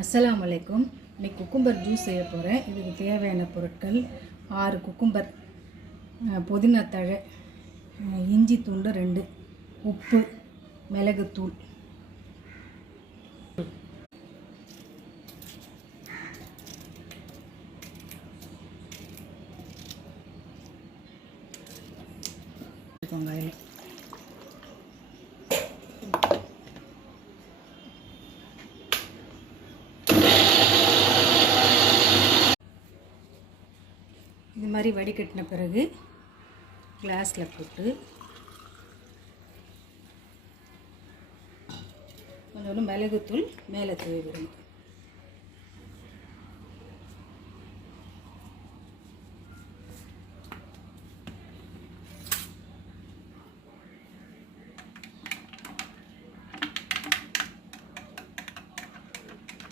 அஸ்ஸலாமு அலைக்கும். இன்னைக்கு குக்கும்பர் ஜூஸ் செய்ய போகிறேன். இதுக்கு தேவையான பொருட்கள் 6 குக்கும்பர், புதினா தழை, இஞ்சி துண்டு 2, உப்பு, மிளகுத்தூள். இது மாதிரி வடிகட்டின பிறகு கிளாஸில் போட்டு கொஞ்சம் மிளகுத்தூள் மேலே தூவி விடணும்.